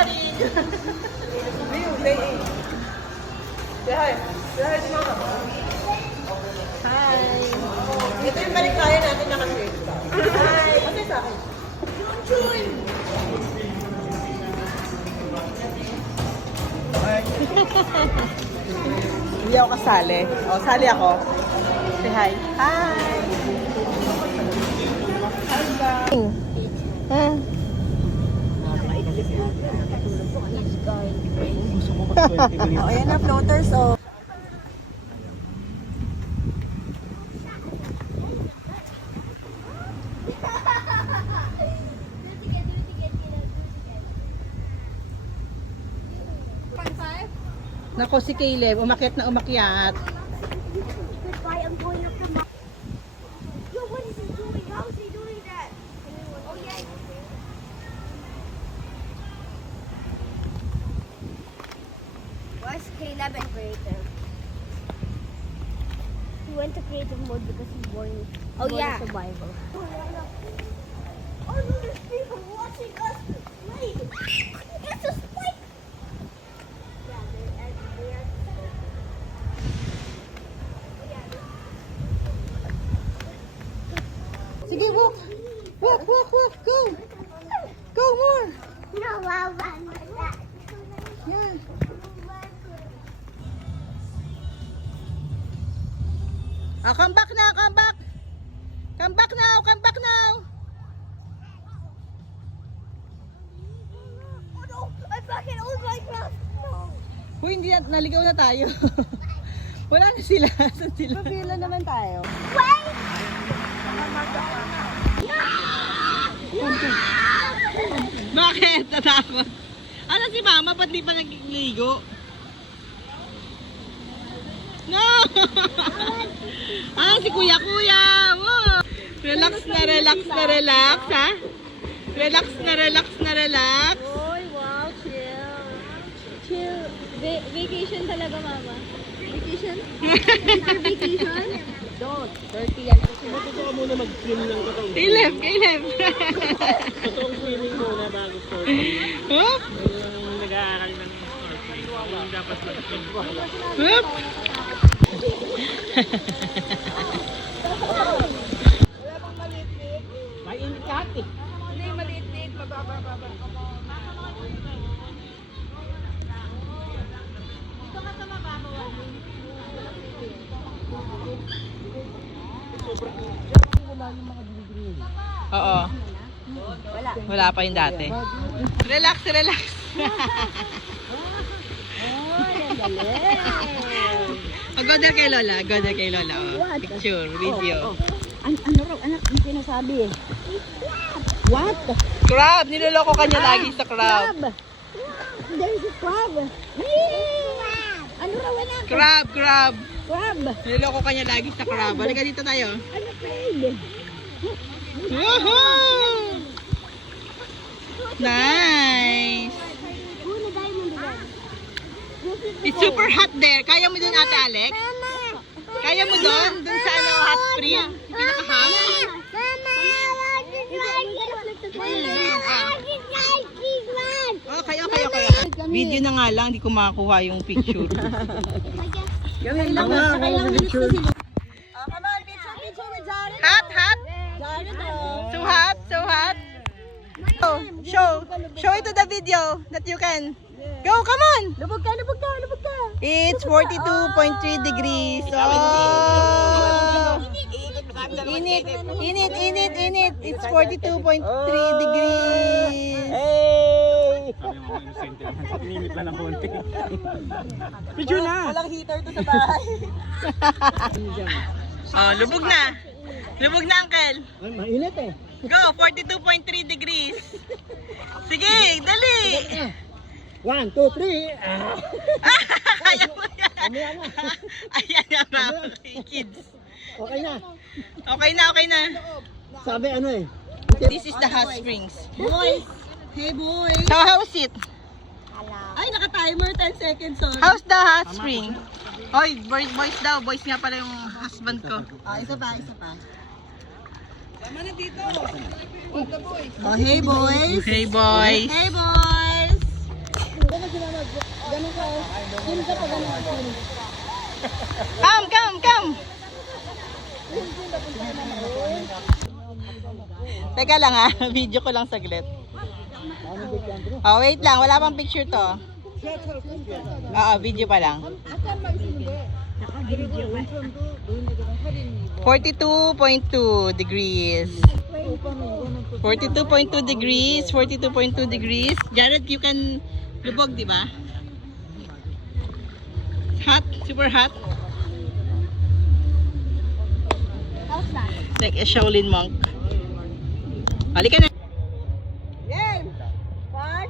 Catherine. Say hi. Say hi si Mama. Hi. Ito yung balik tayo natin nakasave. Hi. Kasi sa akin. Chun! Hindi ako kasali. O, sali ako. Say hi. Hi. Hi, oh, ayan na, floaters, oh. Nako si Caleb, umakyat na umakyat. Goodbye, I'm going up the mountain. Yo, what is he doing? How is he doing that? Oh, yeah. Why is Caleb and creative? He went to creative mode because he's born. Oh, yeah. Survival. Oh, no, there's people watching us. Wait. It's a spike. Yeah, they are. Sige, walk. Walk, walk, walk. Go. Go more. No, I'll run with that. Yeah. Oh, come back now, come back. Come back now, come back now. Oh no, I'm back in old Minecraft. No. Uy, hindi na, naligaw na tayo. Wala na sila. Saan sila? Papila naman tayo. Wait! Bakit? Natakot. Ano si Mama? Ba't di pa nagliligo? No! Ah, si Kuya Kuya! Wow! Relax na, relax na, relax, ha? Relax na, relax na, relax. Oy, wow, chill. Chill. Vacation talaga, Mama. Vacation? Vacation? Don't. Dirty yan. Matuto ka muna mag-swim ng totoong Caleb, Caleb! totoong swimming muna bago snorkeling. Huh? Yung nag-aaral ng snorkeling, yung dapat mag-swim. Hup! May indikate. Hindi, maliit-liit. Mababa. Oo. Wala pa yung dati. Relax, relax. Oh, go there kay Lola. Go there kay Lola. Oh. Picture, video. Ano raw, anak, yung sinasabi eh. What? Crab! Niloloko ka niya lagi sa crab. There's a crab. Ano raw, anak? Crab, crab. Crab. Niloloko ka niya lagi sa crab. Halika dito tayo. I'm afraid. Woohoo! Nice! Who the diamond again? It's super hot there. Kaya mo dun, Ate Alex? Kaya mo dun? Dun sa ano, hot spring? Pinaka-hot? Okay. Video na nga lang, hindi ko makakuha yung picture. Kailangan picture. Come on, picture with Jared. Hot, hot. So hot, so hot. Oh, show it to the video that you can. Go, come on. Lubog ka. It's 42.3 degrees. Oh. Init. It's 42.3 degrees. Hey! Sabi mo mga inosente naman. Minit lang ng konti. Picture na! Walang heater to sa bahay. Oh, lubog na. Lubog na, Uncle. Ay, mainit eh. Go, 42.3 degrees. Sige, dali. 1, 2, 3. Kaya mo yan. Mamaya na. Ayan na, mga kids. Okay na. Okay na. Sabi ano eh. This is the hot springs. Boys. Hey, boys. So, how's it? Ay, naka-timer 10 seconds. Sorry. How's the hot spring? Hoy, boys daw. Boys nga pala yung husband ko. Isa pa. Oh, hey, boys. Hey, boys. Hey, boys. Come! Teka lang ha, video ko lang saglit. Oh, wait lang, wala pang picture to. Oo, video pa lang. 42.2 degrees. 42.2 degrees, 42.2 degrees. Jared, you can lubog, di ba? Hot, super hot. How's that? Like a Shaolin monk. Halika na. Game! 1,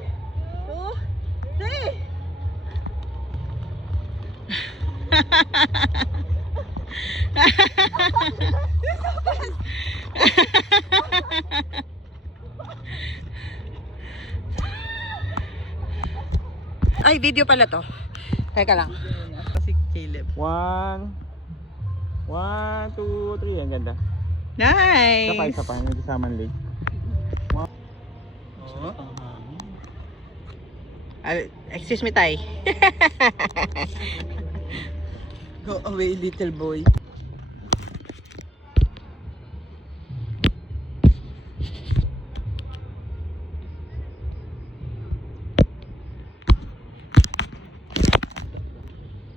2, 3. Ay, video pala to. Teka lang. Si Caleb. 1, 2, 3. Ang ganda. Nice! Isa pa. Nagkasaman lake. Excuse me, Tay. Go away, little boy.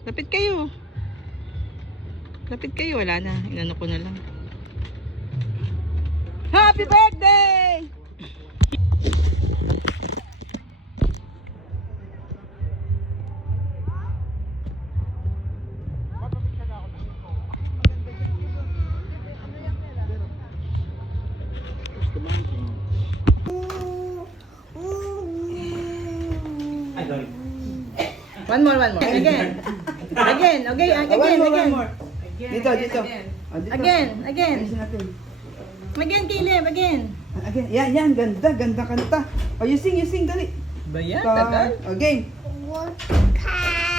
Lapit kayo. Lapit kayo. Wala na. Inano ko na lang. Happy birthday! One more. Again. Dito. Again. Ayusin natin. Again, Caleb, again. Again. Yan. Ganda kanta. Oh, you sing, dali. Ba yan? Tagal. Okay. Cat.